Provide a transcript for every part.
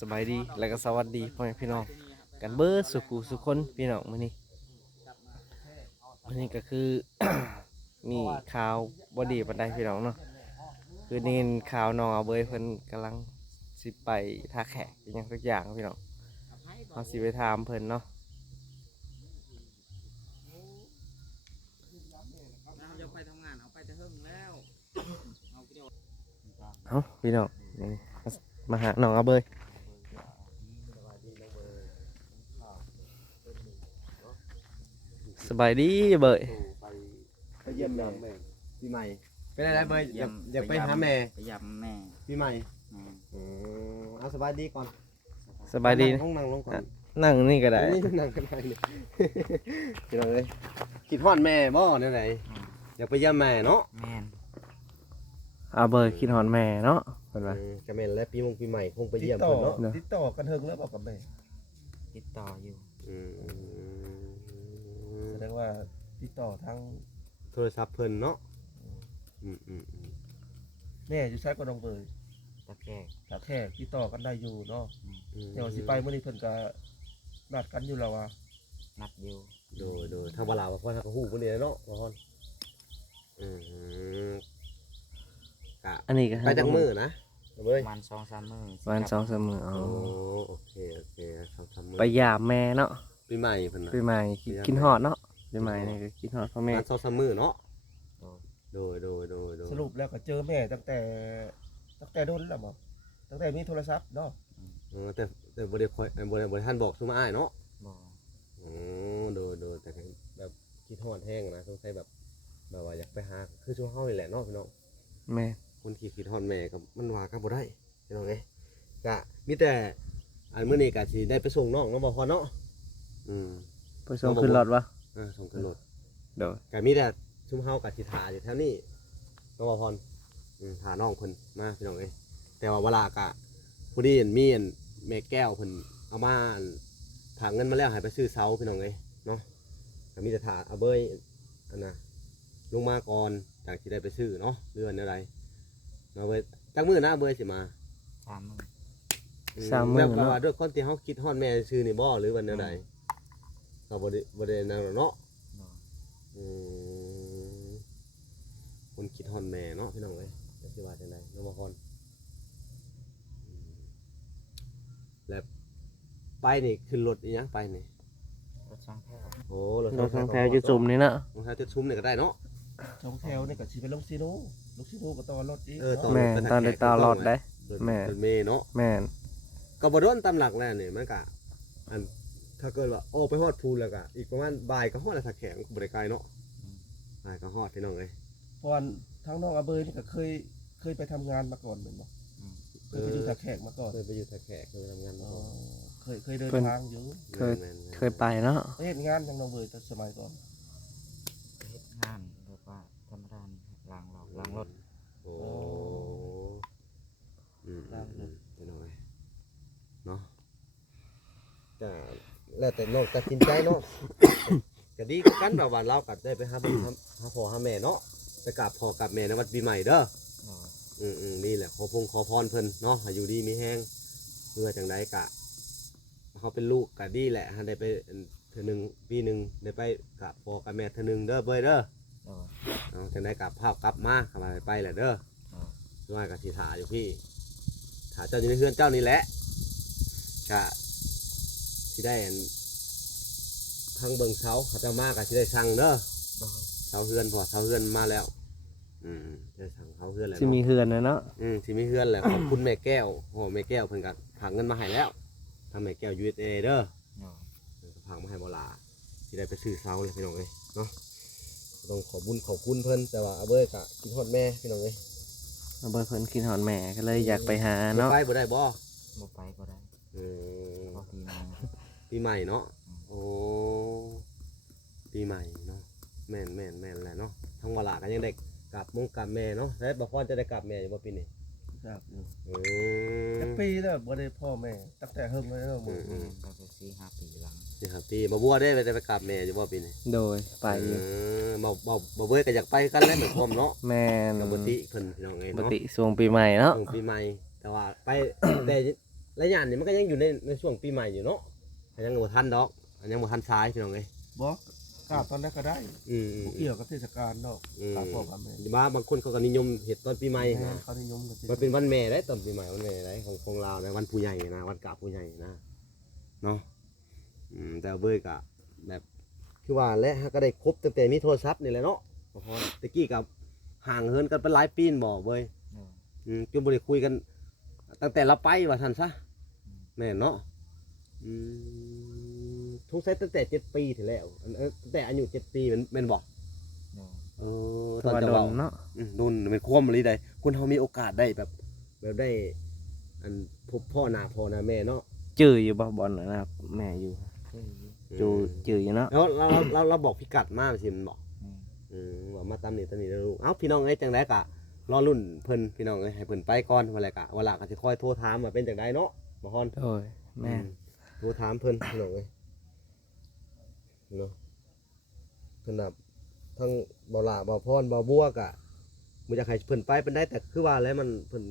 สบายดีแล้วก็สวัสดีพ่อแม่พี่น้องกันเบิดสุขคนพี่น้องมื้อนี้ก็คือ มีข่าวบ่ดีปานใดพี่น้องเนาะคือได้ยินข่าวน้องเอาเบยเพิ่นกำลังสิไปท่าแขกอหยังสักอย่างพี่น้องเฮาสิไปถามเพิ่นเนาะเราไปทำงานเอาไปแต่เฮิงแล้วเอาเดียว เอ้าพี่น้องนี่มาหาน้องเอาเบยสบายดีเบย ไปเยี่ยมแม่ปีใหม่ไปได้แล้วเบยอยากไปหาแม่ ไปยำแม่ ปีใหม่ แม่ เอาสบายดีก่อน สบายดี ห้องนั่งลงก่อน นั่งนี่ก็ได้ นี่นั่งกันได้เลยพี่น้องเลยคิดฮอดแม่บ่เนี่ยไหนอยากไปเยี่ยมแม่เนาะ แม่น เอาเบยคิดฮอดแม่เนาะเพิ่นว่า จะแม่นและปีใหม่คงไปเยี่ยมเพิ่นเนาะ ติดต่อกันเฮิงแล้วบอกกับแม่ ติดต่ออยู่ แสดงว่าติดต่อทาง โทรศัพท์เพิ่นเนาะ แม่อยู่ใช้ก็ต้องเบย ตะแกก ถ้าแค่ติดต่อกันได้อยู่เนาะเดี๋ยวสิไปมื้อนี้เพิ่นก็นัดกันอยู่แล้วว่า นัดอยู่ โดยทางบ่ลาวว่าพ่อทางก็ฮู้เพิ่นนี่เนาะพ่อฮอนกะ อันนี้ก็ ไปจังมื้อนะเบย วัน2-3 มื้อ วัน2-3มื้ออ๋อ โอเค2-3มื้อ ไปยามแม่เนาะ ปีใหม่เพิ่นน่ะ ปีใหม่กินฮอดเนาะปีใหม่นี่ก็กินฮอดพ่อแม่ มัน2-3มื้อเนาะโดย สรุปแล้วก็เจอแม่ตั้งแต่โดนแล้วบ่ตั้งแต่มีโทรศัพท์เนาะ แต่บ่ได้ค่อยบ่ได้ท่านบอกซุมาอ้ายเนาะ บ่ โดยแต่แบบคิดฮอดแห้งนะสงสัยแบบว่าอยากไปหาคือช่วงเฮานี่แหละเนาะพี่น้อง แม่ คนที่คิดฮอดแม่ก็มันว่าก็บ่ได้พี่น้องเอ้ยก็มีแต่อันมื้อนี้ก็สิได้ไปส่งน้องเนาะบ่พอเนาะไปส่งขึ้นรถวะ ส่งขึ้นรถ เดี๋ยว ก็มีแต่ชุมเฮาก็สิท่าอยู่แถวนี้เนาะบ่พรท่าน้องเพิ่นมาพี่น้องเอ้ยแต่ว่าเวลาก็ผู้ดีมีอันแม่แก้วเพิ่นเอามาถามเงินมาแล้วให้ไปซื้อเสาพี่น้องเอ้ยเนาะก็มีแต่ท่าเอาเบยอันน่ะลงมาก่อนจากที่ได้ไปซื้อเนาะเดือนอะไรเนาะเบยจักมื้อนะเบยสิมา 3 มื้อ แล้วก็ เนาะ ว่าด้วยคนที่เฮาคิดฮอดแม่ชื่อนี่บ่หรือวันใดก็บ่ได้นั่นหรอกเนาะ บ่ คนคิดฮอดแม่เนาะพี่น้องเอ้ยจะสิว่าจังได๋เนาะบ่คนแล้วไปนี่ขึ้นรถอีหยังไปนี่ รถช่างแถว โอ้รถ รถทางแถวอยู่จุ่มนี่เนาะ รถทางจะซุ้มนี่ก็ได้เนาะ ช่องแถวนี่ก็สิไปลงซีโน่ก็ต่อรถอีก ต่อ แม่นตอนได้ตารอดได้ แม่ รถเมล์เนาะ แม่น ก็บ่โดนตามหลักแล้วนี่มันก็อันถ้าเกิดว่าโอ้ไปฮอดภูแล้วก็อีกประมาณบ่ายก็ฮอดแล้วถ้าแข็งบ่ได้ไกลเนาะบ่ายก็ฮอดพี่น้องเอ้ย เพราะว่าทางน้องอาเบยนี่ก็เคยไปทำงานมาก่อนเหมือนบ่เคยไปอยู่ตะแขกมาก่อน เคยไปอยู่ท่าแขกเคยไปทำงานมา อ๋อ ก่อน เคยเดินทางอยู่ เคยไปเนาะ เฮ็ดงานทางน้องเบยแต่สมัยก่อน เฮ็ดงานเรียกว่าธรรมดานี่ล้างรถ โอ้พี่น้องเอ้ยเนาะแต่แล้วแต่น้องตัดสินใจเนาะ ก็ดีคือกันแบบว่าเราก็ได้ไปหาพ่อหาแม่เนาะไปกราบพ่อกราบแม่ในวันปีใหม่เด้อ บ่ นี่แหละขอพรเพิ่นเนาะให้อยู่ดีมีแห้งเมื่อจังไดกะเขาเป็นลูกกะดีแหละได้ไปเทื่อนึงปีนึงได้ไปกับพ่อกับแม่เทื่อนึงเด้อเบ้ยเด้อ บ่ เอาจังไดกะภาพกลับมาเข้ามาไปแหละเด้อว่าก็สิถ่าอยู่พี่ถ่าเจ้าอยู่ในเฮือนเจ้านี่แหละกะสิได้ทางเบิ่งเสาเขาเจ้ามาก็สิได้สั่งเด้อ บ่ เสาเฮือนพอเสาเฮือนมาแล้วได้สั่งเสาเฮือนแล้ว สิมีเฮือนนะเนาะ ที่มีเฮือนแหละขอบคุณแม่แก้วโอ้แม่แก้วเพิ่นก็ฝากเงินมาให้แล้วทางแม่แก้ว USA เด้อ บ่ เพิ่นก็ฝากมาให้บ่ลาสิได้ไปซื้อเสาเลยพี่น้องเอ้ยเนาะต้องขอบคุณเพิ่นแต่ว่าอาเบ้ยก็กินฮอดแม่พี่น้องเอ้ย เอาเบยเพิ่นคิดฮอดแม่ก็เลยอยากไปหาเนาะ ไปบ่ได้บ่ บ่ไปก็ได้ เออ เพราะปีใหม่ ปีใหม่เนาะโอ้ปีใหม่เนาะแม่นแหละเนาะทั้งบ่ลาก็ยังได้กลับมุงกลับแม่เนาะแล้วบ่พรจะได้กลับแม่อยู่บ่ปีนี้ ครับอยู่ เอ จักปีแล้วบ่ได้พ่อแม่ตั้งแต่เฮิงเลยเนาะมึง ตั้งแต่4-5 ปีหลัง นี่ครับปีบ่บัวได้ไปกลับแม่อยู่บ่ปีนี้ โดยไปอยู่ บ่เบ้ยก็อยากไปกันแล้วเหมือนพร้อมเนาะ แม่น กับปกติเพิ่นพี่น้องเอ้ย ปก เนาะ ติช่วงปีใหม่เนาะ ช่วงปีใหม่แต่ว่าไป แต่ ระยะนี้มันก็ยังอยู่ในช่วงปีใหม่อยู่เนาะยังบ่ทันดอกยังบ่ทันสายพี่น้องเอ้ย บอกกล้าตอนแรกก็ได้ อืม บ่เกี่ยวกับเทศกาลดอกกล้าพ่อกับแม่ บางคนเขาก็นิยมเฮ็ดตอนปีใหม่นะ เขานิยมกัน มันเป็นวันแม่ได้ตอนปีใหม่วันแม่ได้ของลาวนะวันผู้ใหญ่นะวันกราบผู้ใหญ่นะเนาะแต่เบ้ยก็แบบคือว่าและก็ได้ครบตั้งแต่มีโทรศัพท์นี่แหละเนาะพอตะกี้กับห่างเหินกันเป็นหลายปีนบ่เบ้ยจนบ่ได้คุยกันตั้งแต่เราไปว่าท่านซะแม่นเนาะทุกเซตตั้งแต่7 ปีถึงแล้วตั้งแต่อายุ7 ปีแม่นบ่ตอน ว่า จะ โด เว้าน เนาะ โดนเป็นความอะไรใดคนเรามีโอกาสได้แบบได้อันพบพ่อหน้าพ่อหน้าแม่เนาะ จื้ออยู่บ่บอลนะครับแม่อยู่จูจื้ออยู่เนาะ แล้วเราบอกพิกัดมาสิมันบอกว่ามาตามนี่ตามนี่แล้วลูกเอ้าพี่น้องเอ้ยจังไดกะรอรุ่นเพิ่นพี่น้องเอ้ยให้เพิ่นไปก่อนว่าแหละกะว่าหลักก็สิคอยโทรถามว่าเป็นจังไดเนาะบ่ฮอน โอ้ยแม่น โทรถามเพิ่นพี่น้องเอ้ยเนาะเพิ่นน่ะทั้งบ่ล่าบ่พรบ่บัวกะบ่อยากให้เพิ่นไปเป็นได้แต่คือว่าแล้วมันเพิ่น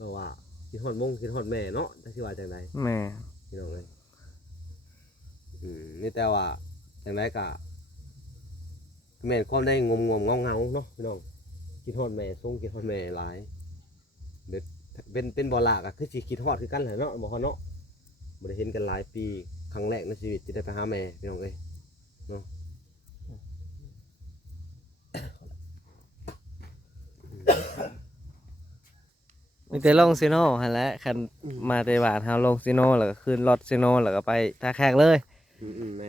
บอกว่าคิดฮอดมงคิดฮอดแม่เนาะจังสิว่าจังได แม่ พี่น้องเลยนี่แต่ว่าอย่างไรกะแม่นความได้งมเงาเนาะพี่น้องคิดฮอดแม่ส่งคิดฮอดแม่หลายเด็ดเป็นบ่ลากอะคือสิคิดฮอดคือกันแหละเนาะบ่ฮอดเนาะบ่ได้เห็นกันหลายปีครั้งแรกในชีวิตที่ได้ไปหาแม่พี่น้องเอ้ยเนาะ มีแต่ลงซิโน่หั่นแหละคันมาแต่บ้านเฮาลงซิโน่แล้วก็ขึ้นรถซิโน่แล้วก็ไปท่าแขกเลย แม่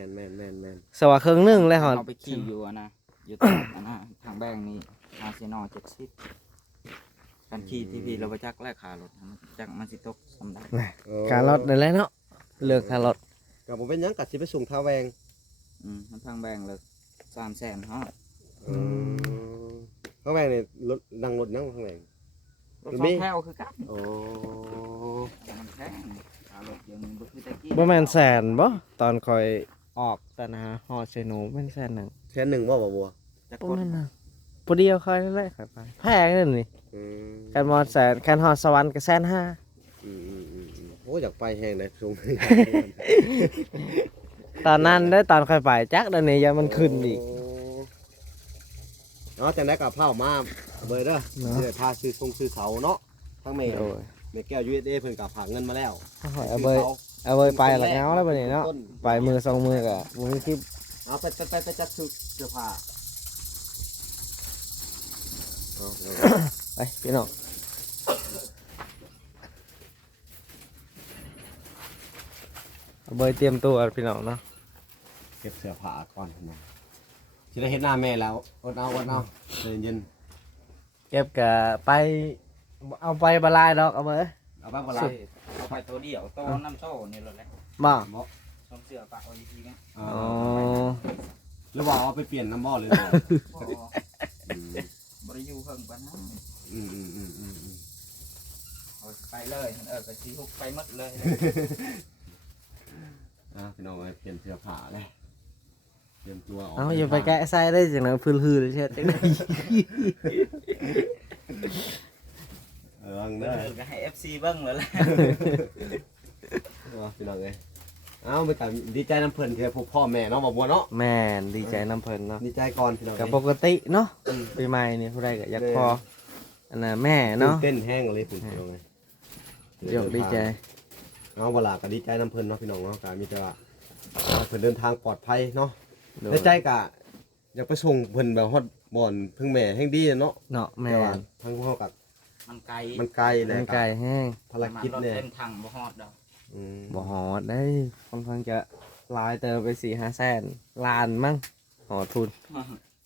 นสว่าครึ่งหนึงเลยฮอด เอาไปขี่อยู่อะนะอยู่ตรงอันนะทางแบงนี่อาร์เซนอล70การขี่ที่พี่เราไปจักแลกขารถจักมันสิตกสำได้ การรถนั่นแหละเนาะเลือกทางรถ ก็บ่เป็นหยังก็สิไปส่งท่าแวง มันทางแบงเลย300,000ฮอด ท่าแวงนี่รถนั่งรถนั่งข้างแวง รถสองแถวคือกัน โอ้ มันแพงขารถเดี๋ยวนี้บ่คือแต่กี้ บ่แม่นแสนบ่ตอนคอยออกตอนหาฮอดเซโนเป็นแสนหนึง แค่หนึ่งบ่บัว จัก บ่ คน แม่นน่ะผู้เดียวคอยนั่นแหละครับไปแพงนั่นนี่กันมอแสนกันฮอดสวรรค์ก็150,000 โอ้อยากไปแห้งเลยชม ตอนนั้นได้ตอนคอยไปจักเดี๋ยวนี้ยังมันขึ้นอีก เนาะจังได้กับเผามาเบอร์เด้อ เนาะ สิได้พาซื้อทรงซื้อเขาเนาะทั้งเมย์ โอ้ย เมย์แก้ว USA เพิ่นกับฝากเงินมาแล้ว เอาเบยเอาเบยไปละเงาแล้วบัดนี้เนาะไปมือสองมือก็บ่มีคลิป เอาไปจัดซื้อเสื้อผ้าเอา ไปพี่น้องเอาเบยเตรียมตัวพี่น้องเนาะ เก็บเสื้อผ้าก่อนนะสิได้เห็นหน้าแม่แล้วอดเอาเย็น เก็บก็ไปเอาไปบลายดอกเอาเบย ๆเอาบ้างบ่ล่ะ เอาไปตัวเดียวโตน้ำโซ่นี่รถแหละ บ่ บ่ ส่งเสื้อปะเอาอีกทีนะ อ๋อ อ๋อ แล้วบ่เอาไปเปลี่ยนน้ำบ่หรือบ่ บ่ได้อยู่เพิ่งปานนั้น อืม เอาไปเลยก็สิฮุกไปหมดเลย พี่น้องเปลี่ยนเสื้อผ้าเลยเตรียมตัวออก เอาอย่าไปแกะใส่ได้จังนั้นพื้นหือเลยเช็ดจังได๋ เด้อ ก็ให้ FC เบิ่งแล้วแหละ พี่น้องเอ้ยเอาไปกันดีใจน้ำเพิ่นที่ได้พบพ่อแม่เนาะบ่บัวเนาะ แม่นดีใจน้ำเพิ่นเนาะ ดีใจก่อนพี่น้อง ก็ เอ้ย ปกติเนาะปีใหม่นี่ผู้ใดก็อยากพออันน่ะแม่เนาะ เต้นแห้งเลยพี่น้องเอ้ย ยกดีใจ เอาเวลาก็ดีใจน้ำเพิ่นเนาะพี่น้องเนาะก็มีแต่ว่าเพิ่นเดินทางปลอดภัยเนาะในใจก็อยากไปส่งเพิ่นแบบฮอดบ่อนเพิ่งแม่แห้งดีเนาะ เนาะแม่ แต่ว่าทางพวกกับ มันไกล มันไกลเลย มันไก่แห้ง ภารกิจเนี่ย เต็มถังบ่ฮอดดอก บ่หอดได้ค่อนข้างจะหลายเติมไป4-5แสนล้านมั้งหอทุน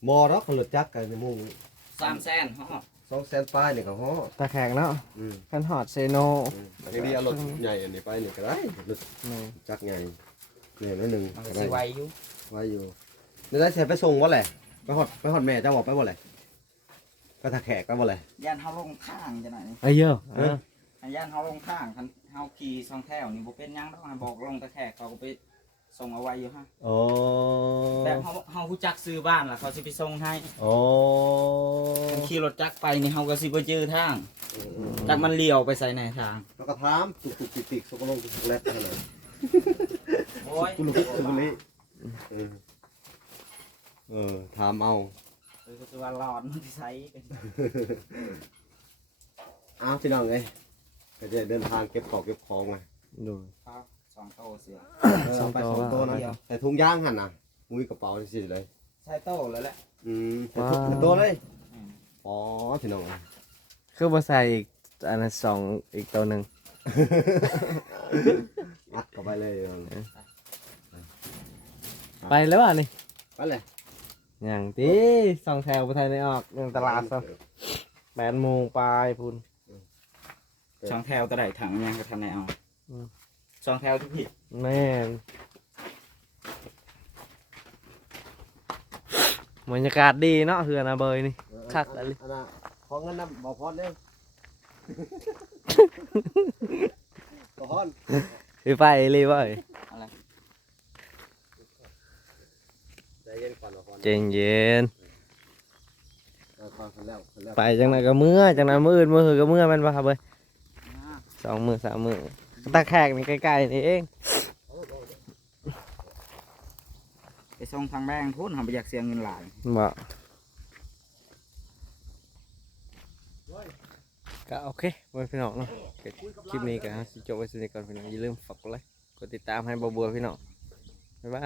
บ่ดอกเขารถจักรกันในหมู่ 300,000ฮอด 200,000ป้ายนี่ก็ฮอด ตะแขกเนาะคันหอดเซโน อย่างนี้เอารถใหญ่อันนี้ไปนี่ก็ได้รถ นี่ จักรใหญ่เนี่ยน้อยหนึง มัน ก็ ก็ ได้ สิไวอยู่ ไว้อยู่นี่ได้ใช้ไปส่งบ่แหละไปฮอดแม่เจ้าบอกไปบ่แหละก็ถ้าแขกไปบ่แหละ ย่านเฮาลงทางจังได๋นี่ เอ้ยเยอะ อันย่านเฮาลงทางคันเฮาขี่สองแถวนี่บ่เป็นหยังดอกให้บอกลงตะแคกเขาก็ไปส่งเอาไว้อยู่ฮะ โอ้ แบบเฮาฮู้จักซื้อบ้านล่ะเขาสิไปส่งให้ โอ้ คันขี่รถจักรไปนี่เฮาก็สิบ่เจอทาง จากมันเลี้ยวไปใส่ในทาง แล้วก็ถามตุกๆติกๆสกลงสกแลตนั่นแหละ โอ้ย กุลุกกุลิถามเอา คือว่าร้อนมันใช้ อ้าวพี่น้องเอ้ยก็จะเดินทางเก็บของไง ดู ครับสองโตเสีย ไปสองโต๊ะนะแต่ถุงย่างหันน่ะมุ้ยกระเป๋าสิเลย ใช้โตแล้วแหละ แต่ถุงโต๊ะเลยอ๋อพี่น้อง คือบ่ใส่อีกอันนั้นสองอีกตัวหนึง อัดเข้าไปเลย ไปแล้วอ่ะนี่ ไปเลย อย่างที่สองแถวไปไทยในออกเรื่องตลาดซะ8 โมงไปพุ่น ช่องแถวตะไดถังยังก็ทันในเอาช่องแถวทุกผิด แม่นบรรยากาศดีเนาะเฮือนอาเบยนี่คักอะไร อันน่ะขอเงินนำบอกพรเด้อบอกพร คือไปเลยว่า อะไร ใจเย็นก่อนบอกพร เจนเย็น ฟังคนแล้ว ไปจังไหนก็เมื่อจังนั้นมื้ออื่นมื้อหือก็เมื่อแมันบ่ครับเบย2 มื้อ 3 มื้อตาแขกนี่ใกล้ๆนี่เอง ไปส่งทางแบงพูดทำไปอยากเสียเงินหลาย บ่ก็โอเคไว้พี่น้องเนาะคลิปนี้ก็สิจบไว้สนิทก่อนพี่น้องอย่าลืมฝากกดไลค์กดติดตามให้บ่เบื่อพี่น้องบ๊ายบาย